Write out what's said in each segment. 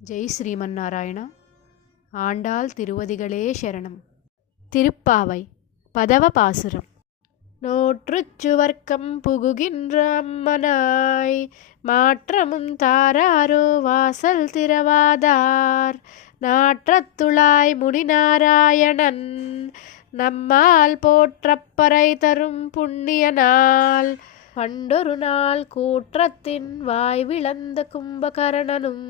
ஜெய் ஸ்ரீமன்னாராயணா. ஆண்டாள் திருவதிகளே சரணம். திருப்பாவை பதவ பாசுரம். நோற்றுச்சுவர்க்கம் புகுகின்ற அம்மனாய் மாற்றமும் தாராரோ வாசல் திறவாதார் நாற்றத்துளாய் முனிநாராயணன் நம்மால் போற்றப்பறை தரும் புண்ணிய நாள் பண்டொரு நாள் கூற்றத்தின் வாய் விளந்த கும்பகரணனும்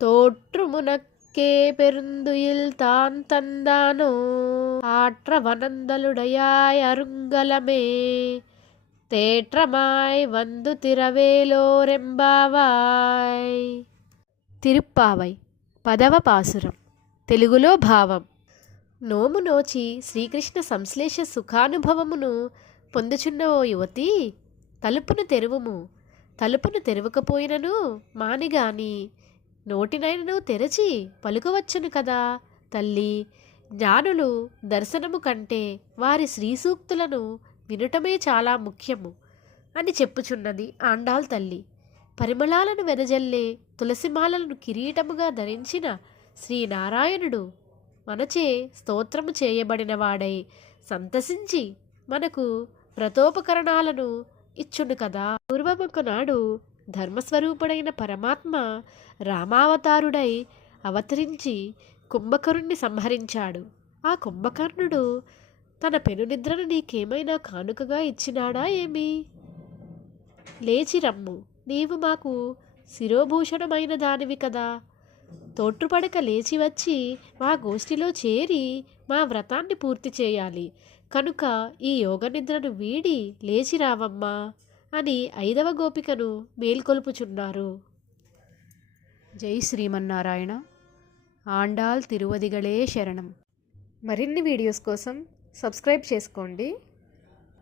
தோற்று முனக்கே பெருந்துயில் தான் தந்தானோ ஆற்ற வனந்தலுடையாய் அருங்கலமே தேற்றமாய் வந்து తిరవేలోరెంబావాయ్. తిరుప్పావై పదవ పాసురం. తెలుగులో భావం. నోము నోచి శ్రీకృష్ణ సంశ్లేష సుఖానుభవమును పొందుచున్న ఓ యువతి, తలుపును తెరువుము. తలుపును తెరవకపోయినను మానిగాని నోటినైనను తెరచి పలుకవచ్చును కదా తల్లి. జ్ఞానులు దర్శనము కంటే వారి శ్రీసూక్తులను వినుటమే చాలా ముఖ్యము అని చెప్పుచున్నది ఆండాళ్ తల్లి. పరిమళాలను వెదజల్లే తులసిమాలను కిరీటముగా ధరించిన శ్రీనారాయణుడు మనచే స్తోత్రము చేయబడినవాడై సంతసించి మనకు వ్రతోపకరణాలను ఇచ్చును కదా. పూర్వమొకనాడు ధర్మస్వరూపుడైన పరమాత్మ రామావతారుడై అవతరించి కుంభకరుణ్ణి సంహరించాడు. ఆ కుంభకర్ణుడు తన పెనునిద్రను నీకేమైనా కానుకగా ఇచ్చినాడా ఏమి? లేచి రమ్ము, నీవు మాకు శిరోభూషణమైన దానివి కదా. తోట్రుపడక లేచి వచ్చి మా గోష్ఠిలో చేరి మా వ్రతాన్ని పూర్తి చేయాలి. కనుక ఈ యోగనిద్రను వీడి లేచి రావమ్మా అని 5వ గోపికను మేల్కొల్పుచున్నారు. జై శ్రీమన్నారాయణ. ఆండాళ్ తిరువదిగళే శరణం. మరిన్ని వీడియోస్ కోసం సబ్స్క్రైబ్ చేసుకోండి.